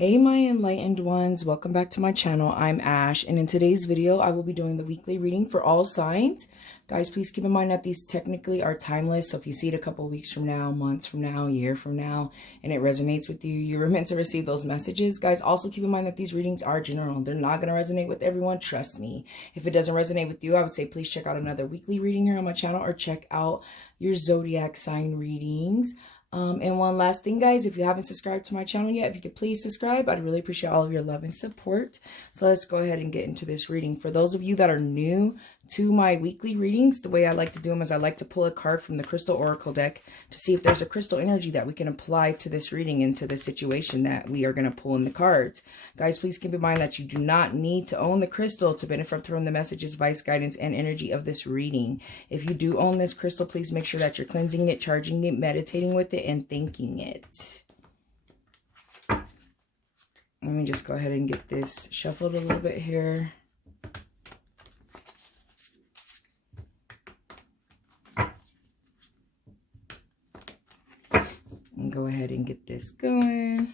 Hey my enlightened ones, welcome back to my channel. I'm Ash, and in today's video I will be doing the weekly reading for all signs. Guys, please keep in mind that these technically are timeless, so if you see it a couple weeks from now, months from now, year from now, and it resonates with you, you're meant to receive those messages. Guys, also keep in mind that these readings are general. They're not going to resonate with everyone, trust me. If it doesn't resonate with you, I would say please check out another weekly reading here on my channel, or check out your zodiac sign readings. And one last thing, guys, if you haven't subscribed to my channel yet, if you could please subscribe, I'd really appreciate all of your love and support. So let's go ahead and get into this reading. For those of you that are new to my weekly readings, the way I like to do them is I like to pull a card from the Crystal Oracle deck to see if there's a crystal energy that we can apply to this reading and to the situation that we are going to pull in the cards. Guys, please keep in mind that you do not need to own the crystal to benefit from the messages, advice, guidance, and energy of this reading. If you do own this crystal, please make sure that you're cleansing it, charging it, meditating with it, and thanking it. Let me just go ahead and get this shuffled a little bit here. And go ahead and get this going.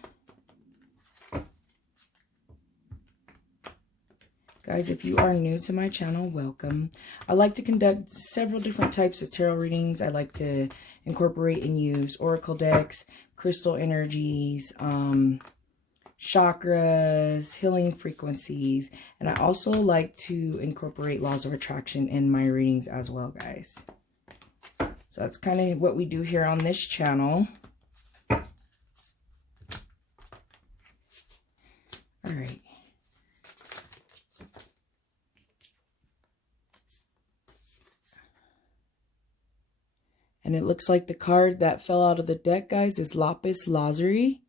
Guys, if you are new to my channel, welcome. I like to conduct several different types of tarot readings. I like to incorporate and use oracle decks, crystal energies, chakras, healing frequencies, and I also like to incorporate laws of attraction in my readings as well, guys. So that's kind of what we do here on this channel. All right. And it looks like the card that fell out of the deck, guys, is Lapis Lazuli.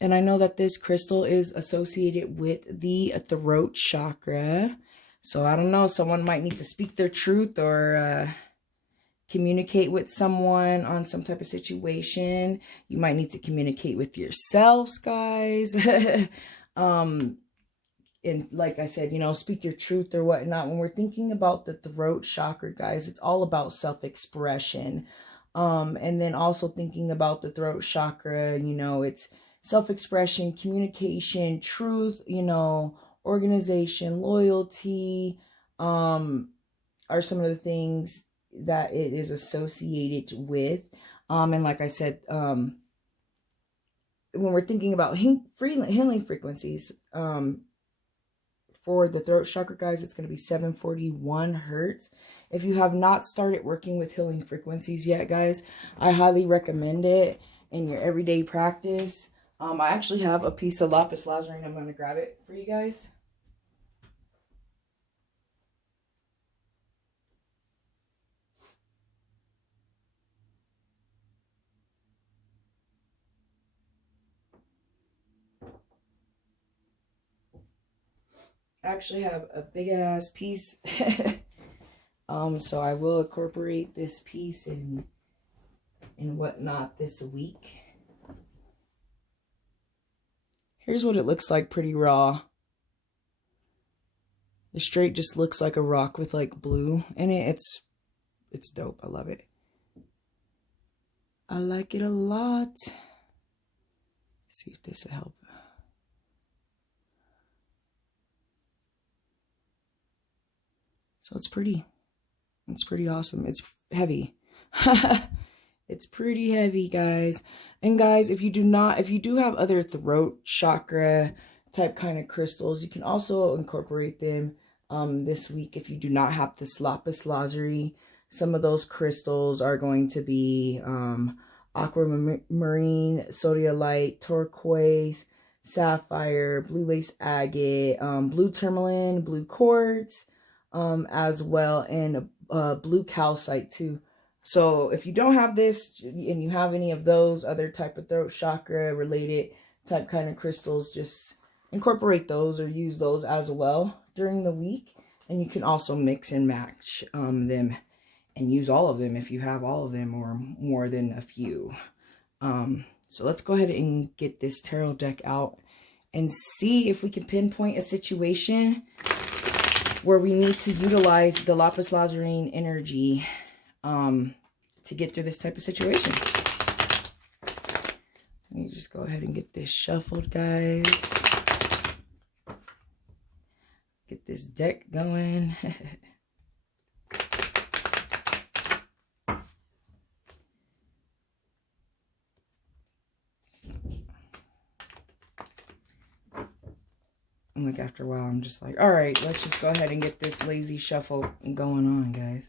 And I know that this crystal is associated with the throat chakra. So I don't know, someone might need to speak their truth or communicate with someone on some type of situation. You might need to communicate with yourselves, guys. And like I said, you know, speak your truth or whatnot. When we're thinking about the throat chakra, guys, it's all about self-expression. And then also thinking about the throat chakra, you know, it's self-expression, communication, truth, you know, organization, loyalty, are some of the things that it is associated with. And like I said, when we're thinking about healing frequencies, for the throat chakra, guys, it's going to be 741 hertz. If you have not started working with healing frequencies yet, guys, I highly recommend it in your everyday practice. I actually have a piece of Lapis Lazuli, and I'm going to grab it for you guys. I actually have a big ass piece. So I will incorporate this piece and whatnot this week. Here's what it looks like, pretty raw. The straight just looks like a rock with like blue in it. It's dope. I love it. I like it a lot. Let's see if this will help. So it's pretty. It's pretty awesome. It's heavy. It's pretty heavy, guys. And guys, if you do have other throat chakra type kind of crystals, you can also incorporate them this week. If you do not have this Lapis Lazuli, some of those crystals are going to be aquamarine, Sodalite, turquoise, sapphire, blue lace agate, blue tourmaline, blue quartz, as well, and blue calcite too. So if you don't have this and you have any of those other type of throat chakra related type kind of crystals, just incorporate those or use those as well during the week. And you can also mix and match them and use all of them if you have all of them or more than a few. So let's go ahead and get this tarot deck out and see if we can pinpoint a situation where we need to utilize the Lapis Lazuli energy to get through this type of situation. Let me just go ahead and get this shuffled, guys. Get this deck going. And like after a while, I'm just like, all right, let's just go ahead and get this lazy shuffle going on, guys.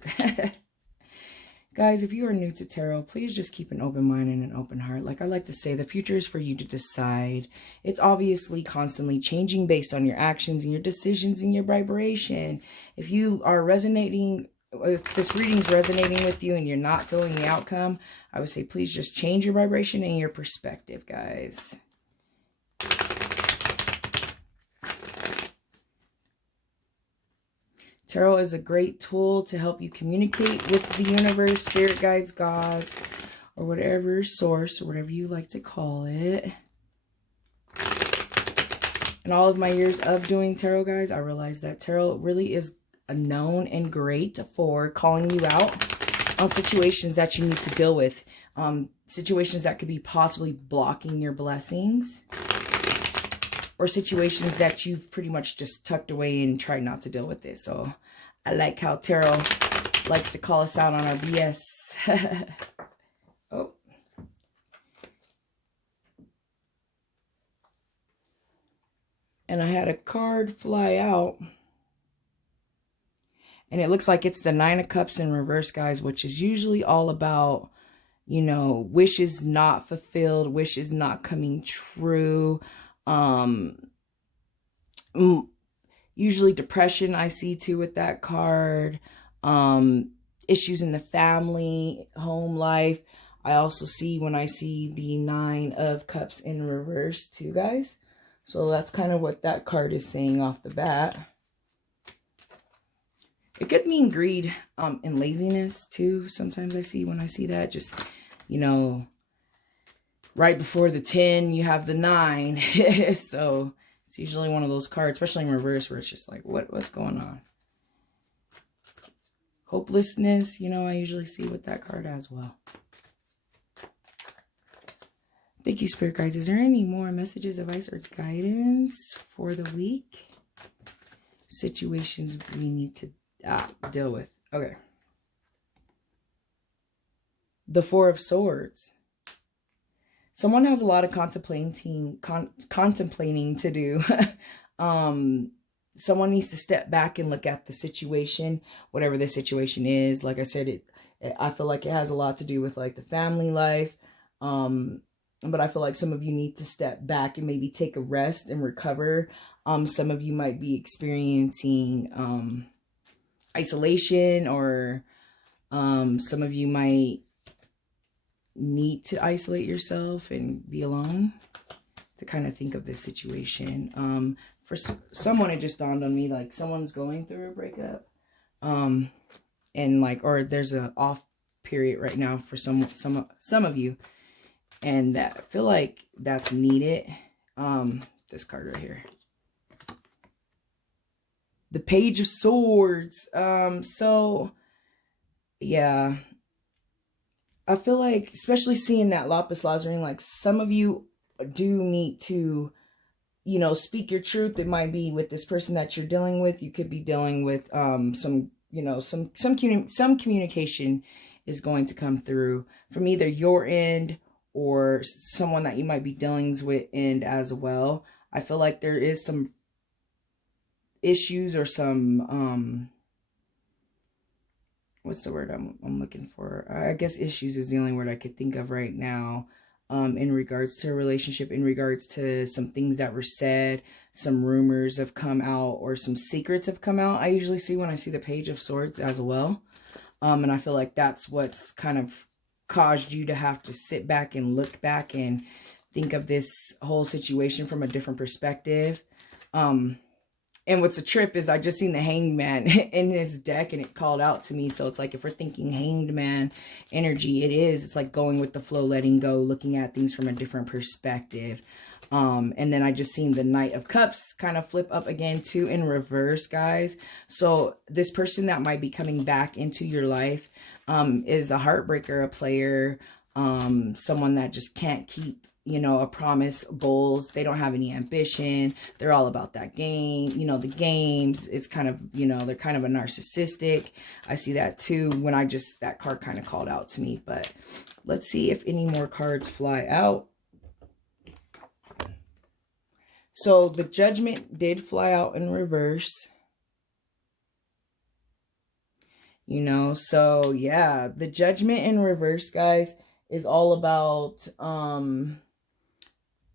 Guys, if you are new to tarot, please just keep an open mind and an open heart. Like I like to say, the future is for you to decide. It's obviously constantly changing based on your actions and your decisions and your vibration. If you are resonating, if this reading's resonating with you and you're not feeling the outcome, I would say please just change your vibration and your perspective, guys. Tarot is a great tool to help you communicate with the universe, spirit guides, gods, or whatever source, or whatever you like to call it. In all of my years of doing tarot, guys, I realized that tarot really is known and great for calling you out on situations that you need to deal with. Situations that could be possibly blocking your blessings. Or situations that you've pretty much just tucked away and tried not to deal with it. So I like how tarot likes to call us out on our BS. Oh. And I had a card fly out. And it looks like it's the Nine of Cups in reverse, guys, which is usually all about, you know, wishes not fulfilled, wishes not coming true. Usually depression I see too with that card. Issues in the family, home life. I also see when I see the Nine of Cups in reverse too, guys. So that's kind of what that card is saying off the bat. It could mean greed, and laziness too. Sometimes I see when I see that, just, you know, right before the 10, you have the 9. So it's usually one of those cards, especially in reverse, where it's just like, what's going on? Hopelessness, you know, I usually see with that card as well. Thank you, Spirit Guides. Is there any more messages, advice, or guidance for the week? Situations we need to deal with. Okay. The Four of Swords. Someone has a lot of contemplating to do. Someone needs to step back and look at the situation, whatever the situation is. Like I said, I feel like it has a lot to do with like the family life. But I feel like some of you need to step back and maybe take a rest and recover. Some of you might be experiencing isolation, or some of you might need to isolate yourself and be alone to kind of think of this situation. For someone, it just dawned on me, like someone's going through a breakup, and like, or there's a off period right now for some of you, and that I feel like that's needed. This card right here, the Page of Swords. So yeah, I feel like, especially seeing that Lapis Lazuli, like some of you do need to, you know, speak your truth. It might be with this person that you're dealing with. You could be dealing with some, you know, some communication is going to come through from either your end or someone that you might be dealing with end as well. I feel like there is some issues or some what's the word I'm looking for? I guess issues is the only word I could think of right now. In regards to a relationship, in regards to some things that were said, some rumors have come out, or some secrets have come out. I usually see when I see the Page of Swords as well. And I feel like that's what's kind of caused you to have to sit back and look back and think of this whole situation from a different perspective. And what's a trip is I just seen the Hanged Man in this deck, and it called out to me. So it's like, if we're thinking Hanged Man energy, it's like going with the flow, letting go, looking at things from a different perspective. And then I just seen the Knight of Cups kind of flip up again too in reverse, guys. So this person that might be coming back into your life is a heartbreaker, a player, someone that just can't keep you know, a promise, goals. They don't have any ambition. They're all about that game, you know, the games. It's kind of, you know, they're kind of a narcissistic. I see that too when that card kind of called out to me. But let's see if any more cards fly out. So the Judgment did fly out in reverse. You know, so yeah, the Judgment in reverse, guys, is all about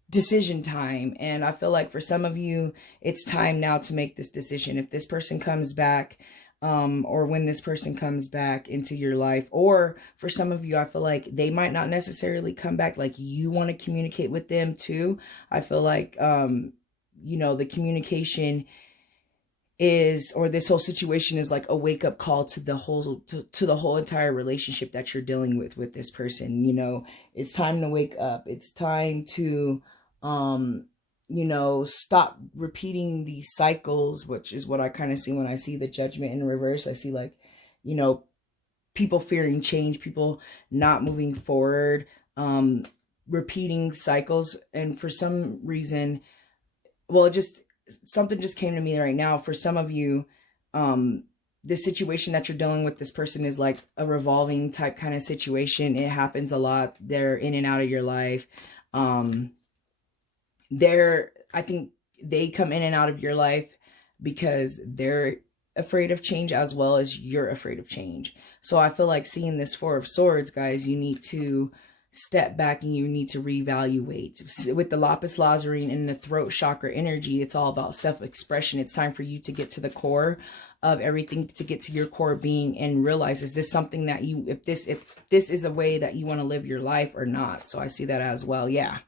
decision time. And I feel like for some of you, it's time now to make this decision. If this person comes back, or when this person comes back into your life, or for some of you, I feel like they might not necessarily come back, like you want to communicate with them too. I feel like, you know, the communication is, or this whole situation is like a wake-up call to the whole to the whole entire relationship that you're dealing with this person. You know, it's time to wake up. It's time to you know, stop repeating these cycles, which is what I kind of see when I see the Judgment in reverse. I see, like, you know, people fearing change, people not moving forward, repeating cycles. And for some reason, well, something just came to me right now. For some of you, the situation that you're dealing with this person is like a revolving type kind of situation. It happens a lot. They're in and out of your life. I think they come in and out of your life because they're afraid of change as well as you're afraid of change. So I feel like seeing this Four of Swords, guys, you need to step back and you need to reevaluate. With the Lapis Lazuli and the throat chakra energy, it's all about self-expression. It's time for you to get to the core of everything, to get to your core being and realize, is this something that you, if this is a way that you want to live your life or not? So I see that as well. Yeah.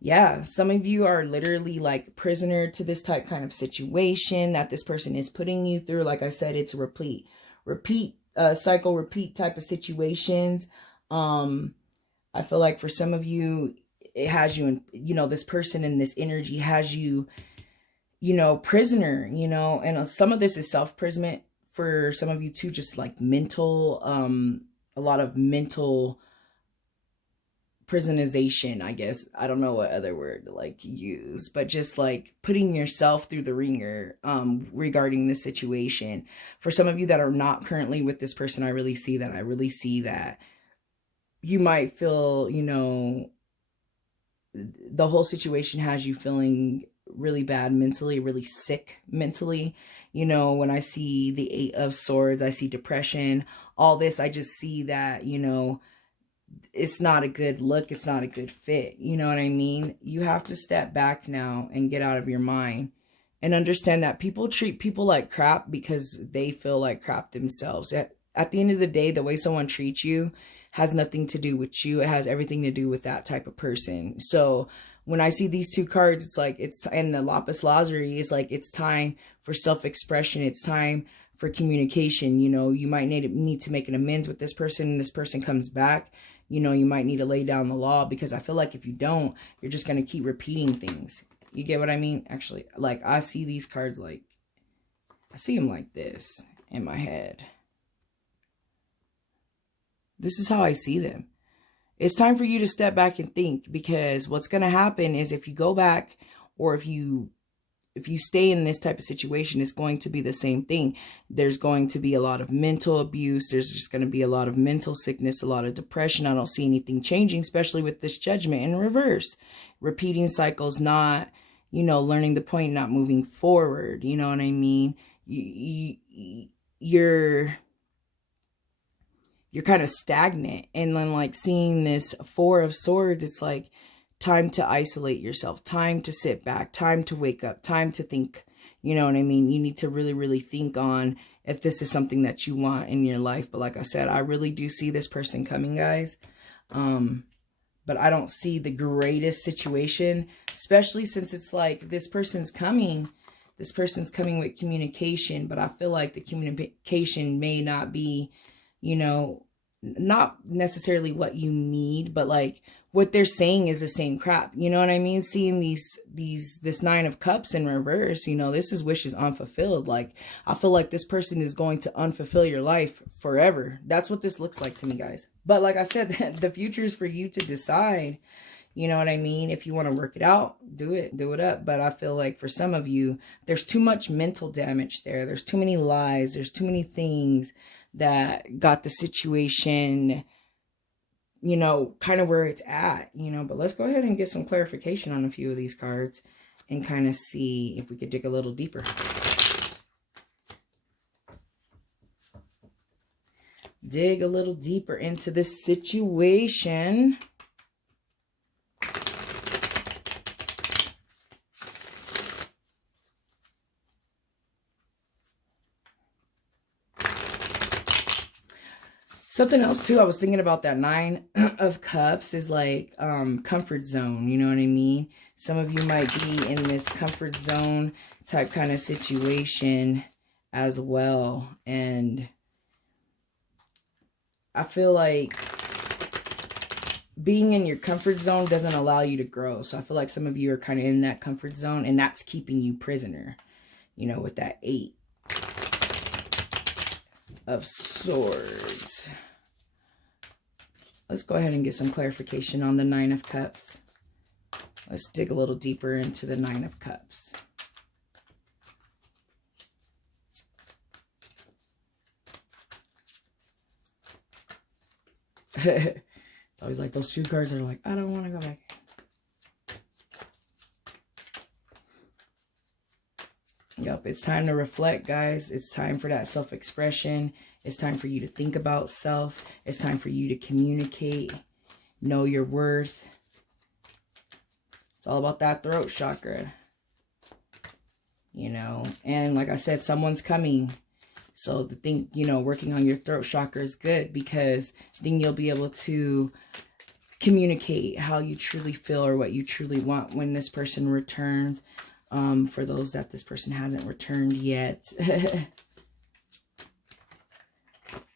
Yeah, some of you are literally like prisoner to this kind of situation that this person is putting you through. Like I said, it's a repeat cycle, repeat type of situations. I feel like for some of you, it has you in, you know, this person and this energy has you, you know, prisoner, you know, and some of this is self-imprisonment for some of you too, just like mental, a lot of mental prisonization, I guess. I don't know what other word to like use, but just like putting yourself through the ringer regarding this situation. For some of you that are not currently with this person, I really see that. I really see that you might feel, you know, the whole situation has you feeling really bad mentally, really sick mentally. You know, when I see the Eight of Swords, I see depression, all this, I just see that, you know, it's not a good look. It's not a good fit. You know what I mean? You have to step back now and get out of your mind and understand that people treat people like crap because they feel like crap themselves. At the end of the day, the way someone treats you has nothing to do with you. It has everything to do with that type of person. So when I see these two cards, it's like, and the Lapis Lazuli is like, it's time for self-expression. It's time for communication. You know, you might need to make an amends with this person, and this person comes back. You know, you might need to lay down the law, because I feel like if you don't, you're just going to keep repeating things. You get what I mean? Actually, like, I see these cards like, I see them like this in my head. This is how I see them. It's time for you to step back and think, because what's going to happen is if you go back, or if you stay in this type of situation, it's going to be the same thing. There's going to be a lot of mental abuse. There's just going to be a lot of mental sickness, a lot of depression. I don't see anything changing, especially with this Judgment in reverse. Repeating cycles, not, you know, learning the point, not moving forward. You know what I mean? You're kind of stagnant. And then, like, seeing this Four of Swords, it's like, time to isolate yourself, time to sit back, time to wake up, time to think. You know what I mean? You need to really, really think on if this is something that you want in your life. But like I said, I really do see this person coming, guys. But I don't see the greatest situation, especially since it's like this person's coming with communication. But I feel like the communication may not be, you know, not necessarily what you need, but like what they're saying is the same crap. You know what I mean? Seeing this Nine of Cups in reverse, you know, this is wishes unfulfilled. Like, I feel like this person is going to unfulfill your life forever. That's what this looks like to me, guys. But like I said, the future is for you to decide. You know what I mean? If you want to work it out, do it up. But I feel like for some of you, there's too much mental damage there. There's too many lies. There's too many things that got the situation, you know, kind of where it's at, you know. But let's go ahead and get some clarification on a few of these cards and kind of see if we could dig a little deeper. Dig a little deeper into this situation. Something else too, I was thinking about that Nine of Cups is like comfort zone, you know what I mean? Some of you might be in this comfort zone type kind of situation as well. And I feel like being in your comfort zone doesn't allow you to grow. So I feel like some of you are kind of in that comfort zone, and that's keeping you prisoner, you know, with that 8 of Swords. Let's go ahead and get some clarification on the Nine of Cups. Let's dig a little deeper into the Nine of Cups. It's always like those few cards are like, I don't want to go back. Yep, it's time to reflect, guys. It's time for that self-expression. It's time for you to think about self. It's time for you to communicate, know your worth. It's all about that throat chakra, you know. And like I said, someone's coming. So the thing, you know, working on your throat chakra is good, because then you'll be able to communicate how you truly feel or what you truly want when this person returns. For those that this person hasn't returned yet.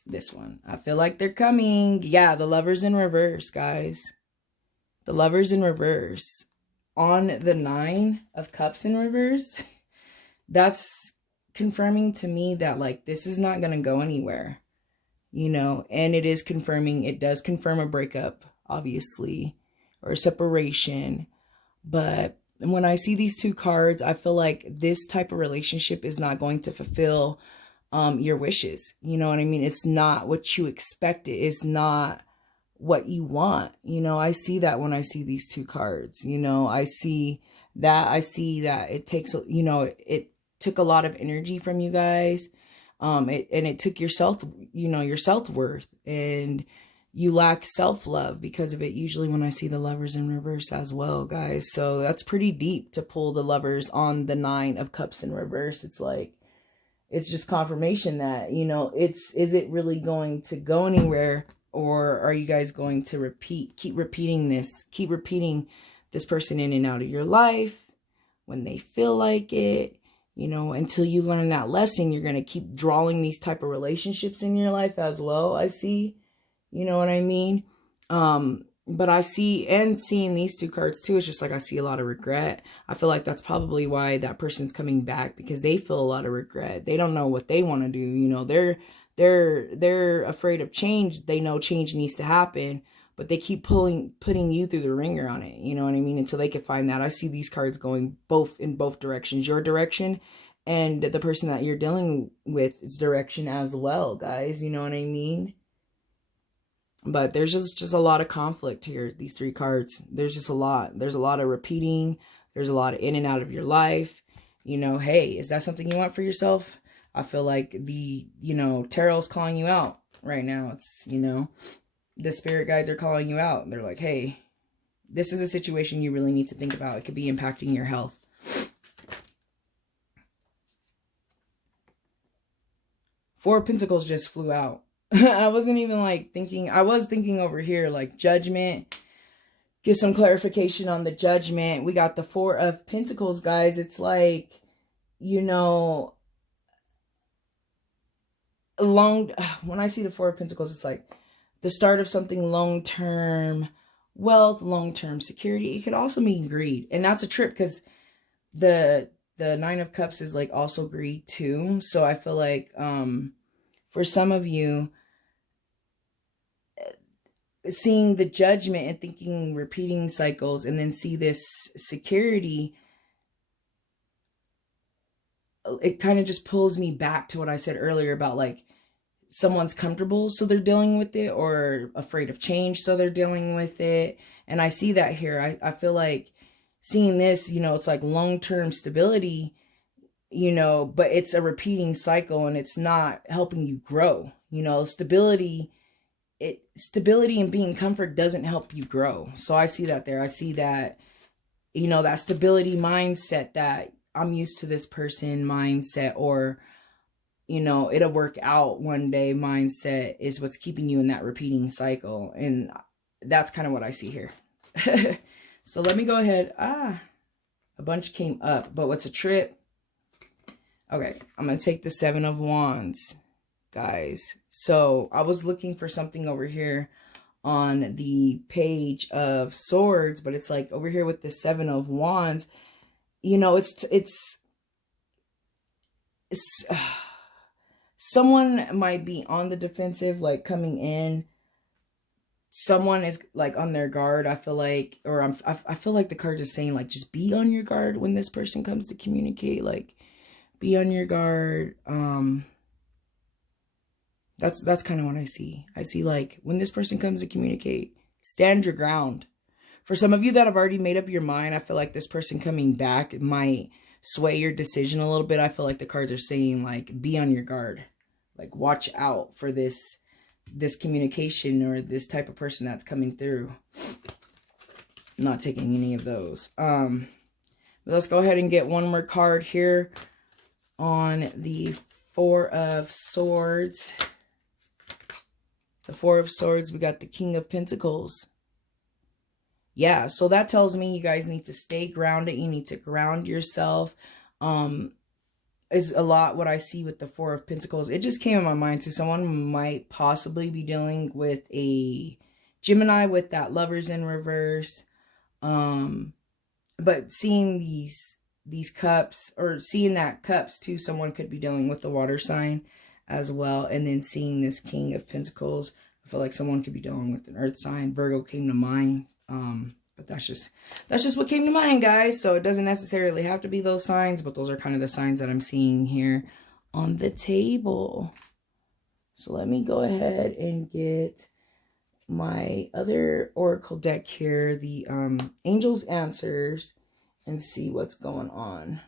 This one, I feel like they're coming. Yeah, the Lovers in reverse, guys. The Lovers in reverse. On the Nine of Cups in reverse, that's confirming to me that, like, this is not going to go anywhere, you know. And it is confirming, it does confirm a breakup, obviously, or a separation. But when I see these two cards, I feel like this type of relationship is not going to fulfill your wishes. You know what I mean? It's not what you expected. It's not what you want. You know, I see that when I see these two cards. You know, I see that it takes, you know, it took a lot of energy from you guys. It took your your self-worth, and you lack self-love because of it, usually when I see the Lovers in reverse as well, guys. So that's pretty deep to pull the Lovers on the Nine of Cups in reverse. It's like, it's just confirmation that, you know, is it really going to go anywhere, or are you guys going to keep repeating this person in and out of your life when they feel like it, you know, until you learn that lesson. You're going to keep drawing these type of relationships in your life as well, I see. You know what I mean? But I see, and seeing these two cards too, it's just like I see a lot of regret. I feel like that's probably why that person's coming back, because they feel a lot of regret. They don't know what they want to do. You know, they're afraid of change. They know change needs to happen, but they keep putting you through the ringer on it. You know what I mean? Until they can find that. I see these cards going in both directions, your direction and the person that you're dealing with is direction as well, guys. You know what I mean? But there's just a lot of conflict here, these three cards. There's just a lot. There's a lot of repeating. There's a lot of in and out of your life. You know, hey, is that something you want for yourself? I feel like the, you know, tarot's calling you out right now. It's, you know, the spirit guides are calling you out. They're like, hey, this is a situation you really need to think about. It could be impacting your health. Four of Pentacles just flew out. I wasn't even like thinking. I was thinking over here like Judgment. Get some clarification on the Judgment. We got the Four of Pentacles, guys. It's like, you know, when I see the Four of Pentacles, it's like the start of something long term, wealth, long-term security. It could also mean greed. And that's a trip because the Nine of Cups is like also greed too. So I feel like for some of you, seeing the Judgment and thinking repeating cycles, and then see this security, it kind of just pulls me back to what I said earlier about like someone's comfortable, so they're dealing with it, or afraid of change, so they're dealing with it. And I see that here. I feel like seeing this, you know, it's like long-term stability, you know, but it's a repeating cycle and it's not helping you grow. You know, stability and being comfort doesn't help you grow. So I see that there. I see that, you know, that stability mindset, that I'm used to this person mindset, or, you know, it'll work out one day mindset is what's keeping you in that repeating cycle. And that's kind of what I see here. So let me go ahead. A bunch came up, but what's a trip? Okay, I'm going to take the Seven of Wands, guys. So I was looking for something over here on the Page of Swords, but it's like over here with the Seven of Wands, you know, it's someone might be on the defensive, like coming in. Someone is like on their guard, I feel like, or I feel like the card is saying like, just be on your guard when this person comes to communicate, like be on your guard. That's kind of what I see. I see like when this person comes to communicate, stand your ground. For some of you that have already made up your mind, I feel like this person coming back might sway your decision a little bit. I feel like the cards are saying like, be on your guard, like watch out for this communication or this type of person that's coming through. I'm not taking any of those. But let's go ahead and get one more card here on the Four of Swords. The Four of Swords, we got the King of Pentacles. Yeah, so that tells me you guys need to stay grounded. You need to ground yourself. Is a lot what I see with the Four of Pentacles. It just came in my mind too. Someone might possibly be dealing with a Gemini with that Lovers in reverse. But seeing these cups, or seeing that cups too, someone could be dealing with the water sign as well. And then seeing this King of Pentacles, I feel like someone could be dealing with an earth sign. Virgo came to mind. But that's just what came to mind, guys. So it doesn't necessarily have to be those signs, but those are kind of the signs that I'm seeing here on the table. So let me go ahead and get my other oracle deck here, the Angel's Answers, and see what's going on.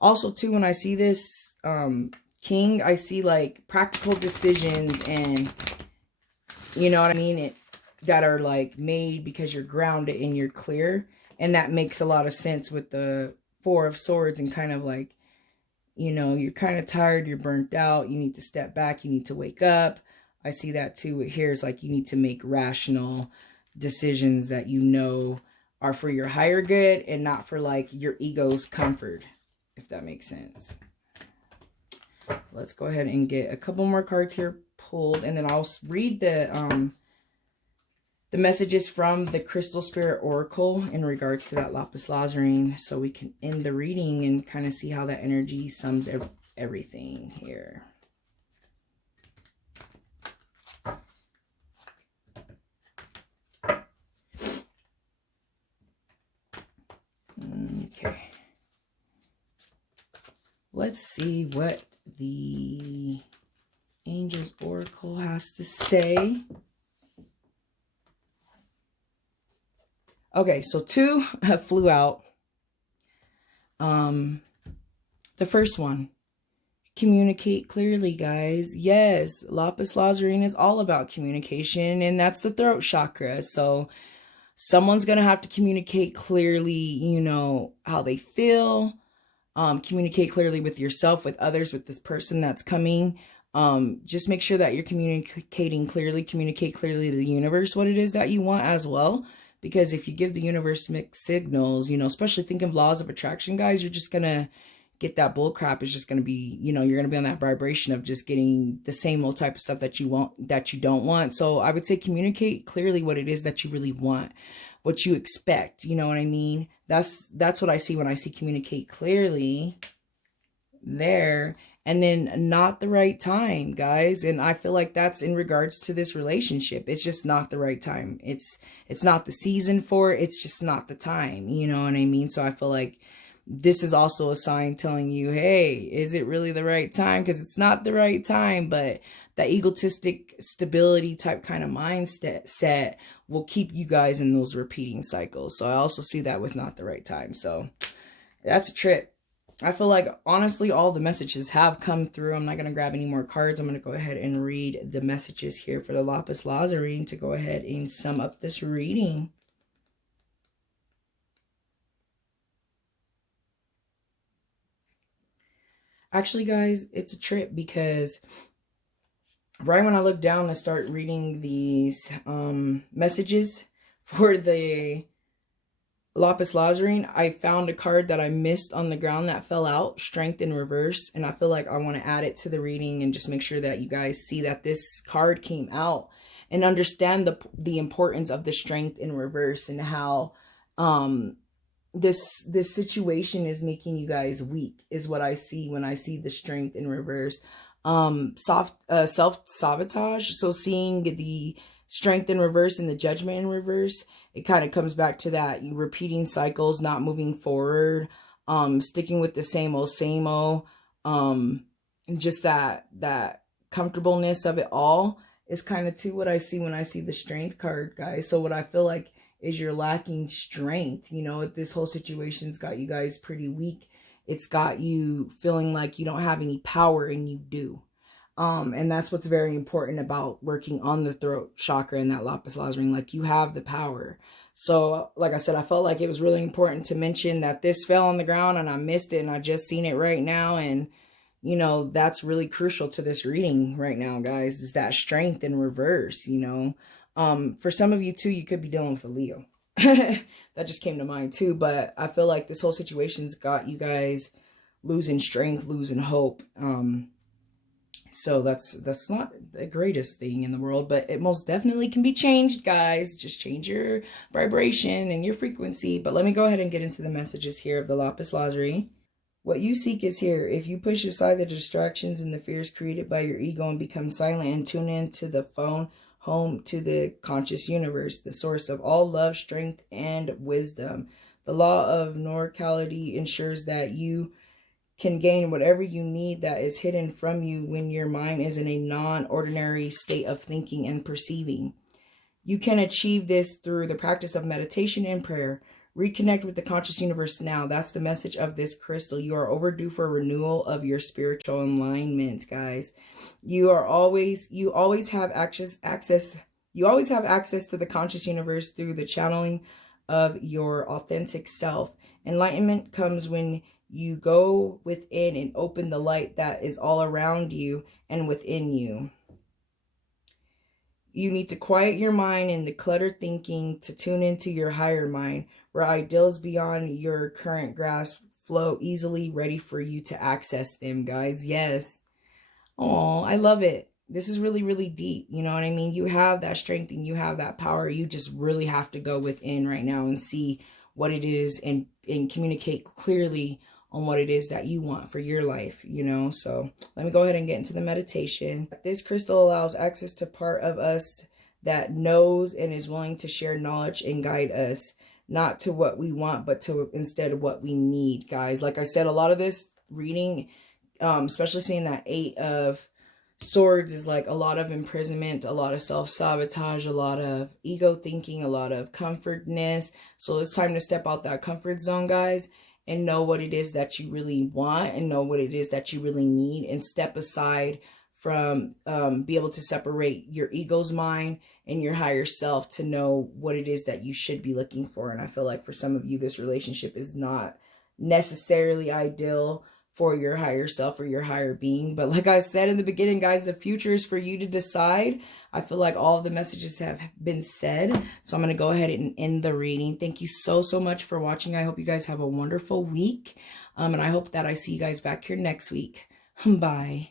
Also, too, when I see this King, I see like practical decisions, and you know what I mean? That are like made because you're grounded and you're clear. And that makes a lot of sense with the Four of Swords, and kind of like, you know, you're kind of tired, you're burnt out, you need to step back, you need to wake up. I see that too. Here is like, you need to make rational decisions that you know are for your higher good and not for like your ego's comfort, if that makes sense. Let's go ahead and get a couple more cards here pulled, and then I'll read the messages from the Crystal Spirit Oracle in regards to that Lapis Lazuli, so we can end the reading and kind of see how that energy sums everything here. Okay. Let's see what the Angel's Oracle has to say. Okay, so two flew out. The first one, communicate clearly, guys. Yes, Lapis Lazuli is all about communication, and that's the throat chakra. So someone's going to have to communicate clearly, you know, how they feel. Communicate clearly with yourself, with others, with this person that's coming. Just make sure that you're communicating clearly. Communicate clearly to the universe what it is that you want as well. Because if you give the universe mixed signals, you know, especially think of laws of attraction, guys, you're just going to get that bull crap is just going to be, you know, you're going to be on that vibration of just getting the same old type of stuff that you want, that you don't want. So I would say communicate clearly what it is that you really want, what you expect. You know what I mean? That's what I see when I see communicate clearly there. And then not the right time, guys. And I feel like that's in regards to this relationship. It's just not the right time. It's not the season for it. It's just not the time. You know what I mean? So I feel like this is also a sign telling you, hey, is it really the right time? Because it's not the right time, but that egotistic stability type kind of mindset will keep you guys in those repeating cycles. So I also see that with not the right time. So that's a trip. I feel like, honestly, all the messages have come through. I'm not going to grab any more cards. I'm going to go ahead and read the messages here for the Lapis Lazuli to go ahead and sum up this reading. Actually, guys, it's a trip because right when I look down and start reading these messages for the Lapis Lazuli, I found a card that I missed on the ground that fell out, Strength in Reverse, and I feel like I want to add it to the reading and just make sure that you guys see that this card came out and understand the importance of the Strength in Reverse and how this situation is making you guys weak, is what I see when I see the Strength in Reverse. Self-sabotage, so seeing the Strength in Reverse and the Judgment in Reverse, it kind of comes back to that, you repeating cycles, not moving forward, sticking with the same old, just that comfortableness of it all is kind of too what I see when I see the Strength card, guys. So what I feel like is you're lacking strength. You know, this whole situation's got you guys pretty weak. It's got you feeling like you don't have any power, and you do. And that's what's very important about working on the throat chakra and that Lapis Lazuli. Like, you have the power. So, like I said, I felt like it was really important to mention that this fell on the ground and I missed it and I just seen it right now. And, you know, that's really crucial to this reading right now, guys, is that Strength in Reverse, you know. For some of you too, you could be dealing with a Leo. That just came to mind too. But I feel like this whole situation's got you guys losing strength, losing hope. So that's not the greatest thing in the world, but it most definitely can be changed, guys. Just change your vibration and your frequency. But let me go ahead and get into the messages here of the Lapis Lazuli. What you seek is here. If you push aside the distractions and the fears created by your ego and become silent and tune into the phone, home to the conscious universe, the source of all love, strength, and wisdom. The law of non-duality ensures that you can gain whatever you need that is hidden from you when your mind is in a non-ordinary state of thinking and perceiving. You can achieve this through the practice of meditation and prayer. Reconnect with the conscious universe now. That's the message of this crystal. You are overdue for renewal of your spiritual alignment, guys. You always have access to the conscious universe through the channeling of your authentic self. Enlightenment comes when you go within and open the light that is all around you and within you. You need to quiet your mind and the cluttered thinking to tune into your higher mind, where ideals beyond your current grasp flow easily, ready for you to access them, guys. Yes. Oh, I love it. This is really, really deep. You know what I mean? You have that strength and you have that power. You just really have to go within right now and see what it is and communicate clearly on what it is that you want for your life, you know. So let me go ahead and get into the meditation. This crystal allows access to part of us that knows and is willing to share knowledge and guide us, not to what we want, but to instead what we need, guys. Like I said, a lot of this reading, especially seeing that 8 of Swords, is like a lot of imprisonment, a lot of self-sabotage, a lot of ego thinking, a lot of comfortness. So it's time to step out that comfort zone, guys, and know what it is that you really want and know what it is that you really need, and step aside from be able to separate your ego's mind and your higher self to know what it is that you should be looking for. And I feel like for some of you, this relationship is not necessarily ideal for your higher self or your higher being. But like I said in the beginning, guys, the future is for you to decide. I feel like all of the messages have been said. So I'm going to go ahead and end the reading. Thank you so much for watching. I hope you guys have a wonderful week. And I hope that I see you guys back here next week. Bye.